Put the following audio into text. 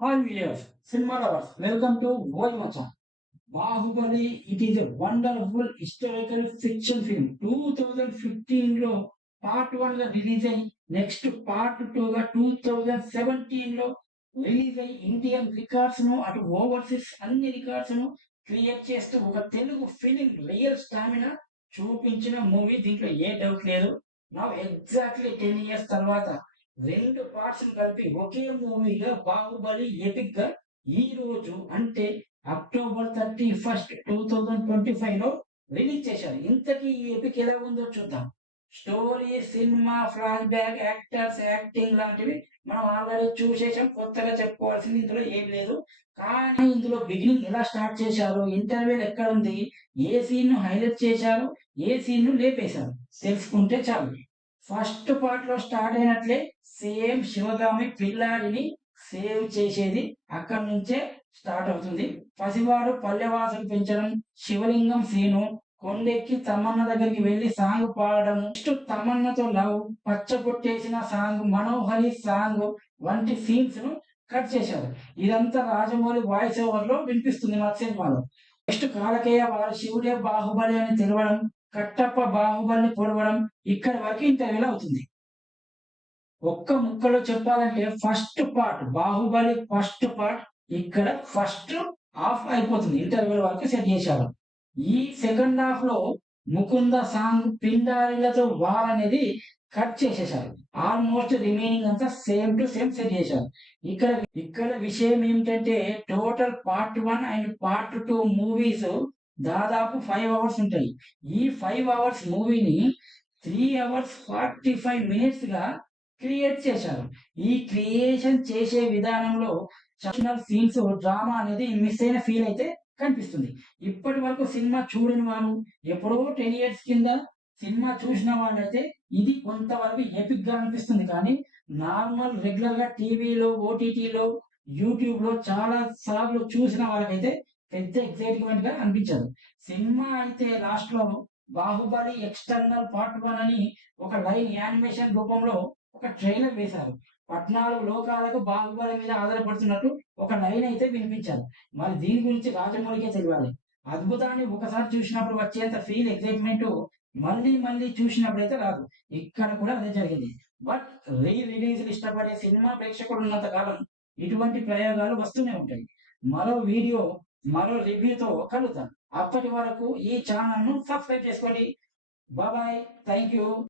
Hi viewers cinema lovers welcome to ఓయ్ మచా Baahubali it is a wonderful historical fiction film two thousand ఫిఫ్టీన్లో part వన్గా release అయ్యి next part two గా two thousand సెవెంటీన్లో release అయ్యి Indian రికార్డ్స్ను అటు ఓవర్సీస్ అన్ని రికార్డ్స్ను క్రియేట్ చేస్తూ ఒక తెలుగు ఫిలిం రియల్ స్టామినా చూపించిన మూవీ దీంట్లో ఏ డౌట్ లేదు. నా ఎగ్జాక్ట్లీ టెన్ ఇయర్స్ తర్వాత రెండు పార్ట్స్ కలిపి ఒకే మూవీగా బాహుబలి ఎపిక్గా ఈ రోజు అంటే October thirty first two thousand twenty ఫైవ్లో రిలీజ్ చేశారు. ఇంతకీ ఈ ఎపిక్ ఎలా ఉందో చూద్దాం. Story cinema flash back actors acting లాంటివి మనం ఆల్రెడీ చూసేసాం. కొత్తగా చెప్పుకోవాల్సింది ఇందులో ఏం లేదు. కానీ ఇందులో బిగినింగ్ ఎలా స్టార్ట్ చేశారు ఇంటర్వ్యూలు ఎక్కడ ఉంది ఏ సీన్ను హైలైట్ చేశారు ఏ సీన్ను లేపేశారు తెలుసుకుంటే చాలు. ఫస్ట్ పార్ట్లో స్టార్ట్ అయినట్లే సేమ్ శివగామి పిల్లాడిని సేవ్ చేసేది అక్కడి నుంచే స్టార్ట్ అవుతుంది. పసివాడు పల్లెవాసం పెంచడం శివలింగం సీను కొండెక్కి తమన్న దగ్గరికి వెళ్ళి సాంగ్ పాడడం నెక్స్ట్ తమన్నతో లవ్ పచ్చబొట్టేసిన సాంగ్ మనోహరి సాంగ్ వంటి సీన్స్ను కట్ చేశారు. ఇదంతా రాజమౌళి వాయిస్ ఓవర్లో వినిపిస్తుంది మా సినిమాలో. నెక్స్ట్ కాలకేయ వారు శివుడే బాహుబలి అని తెలవడం కట్టప్ప బాహుబలిని పొడవడం ఇక్కడ వరకు ఇంటర్వ్యూలో అవుతుంది. ఒక్క ముక్కలో చెప్పాలంటే first part Baahubali first part ఇక్కడ ఫస్ట్ హాఫ్ అయిపోతుంది ఇంటర్వ్యూ వరకు సెట్ చేశారు. ఈ సెకండ్ హాఫ్లో ముకుంద సాంగ్ పిండారీలతో వార్ అనేది కట్ చేసేసారు ఆల్మోస్ట్ రిమైనింగ్ అంతా సేమ్ టు సేమ్ సెట్ చేశారు. ఇక్కడ ఇక్కడ విషయం ఏమిటంటే total part one and part two movies దాదాపు ఫైవ్ అవర్స్ ఉంటాయి. ఈ ఫైవ్ అవర్స్ మూవీని త్రీ అవర్స్ ఫార్టీ ఫైవ్ మినిట్స్గా క్రియేట్ చేశారు. ఈ క్రియేషన్ చేసే విధానంలో చర్చనల్ సీన్స్ డ్రామా అనేది మిస్ అయిన ఫీల్ అయితే కనిపిస్తుంది. ఇప్పటి వరకు సినిమా చూడని వారు ఎప్పుడో టెన్ ఇయర్స్ కింద సినిమా చూసిన వాళ్ళైతే ఇది కొంతవరకు ఎపిక్గా అనిపిస్తుంది. కానీ నార్మల్ రెగ్యులర్గా టీవీలో ఓటీటీలో యూట్యూబ్లో చాలా సార్లు చూసిన వాళ్ళకైతే పెద్ద ఎక్సైట్మెంట్గా అనిపించదు. సినిమా అయితే లాస్ట్లో బాహుబలి ఎక్స్టర్నల్ పార్ట్ వన్ అని ఒక లైన్ యానిమేషన్ రూపంలో ఒక ట్రైలర్ వేశారు. పద్నాలుగు లోకాలకు బాహుబలి మీద ఆధారపడుతున్నట్టు ఒక లైన్ అయితే వినిపించారు. మరి దీని గురించి రాజమౌళికే తెలియాలి. అద్భుతాన్ని ఒకసారి చూసినప్పుడు వచ్చేంత ఫీల్ ఎక్సైట్మెంట్ మళ్ళీ మళ్ళీ చూసినప్పుడు అయితే రాదు. ఇక్కడ కూడా అదే జరిగింది. బట్ రీ రిలీజ్ ఇష్టపడే సినిమా ప్రేక్షకులు ఉన్నంత కాలం ఇటువంటి ప్రయోగాలు వస్తూనే ఉంటాయి. మరో వీడియో మరో రివ్యూతో కలుద్దాం. అప్పటి వరకు ఈ ఛానల్ను సబ్స్క్రైబ్ చేసుకోండి. బాబాయ్ థ్యాంక్ యూ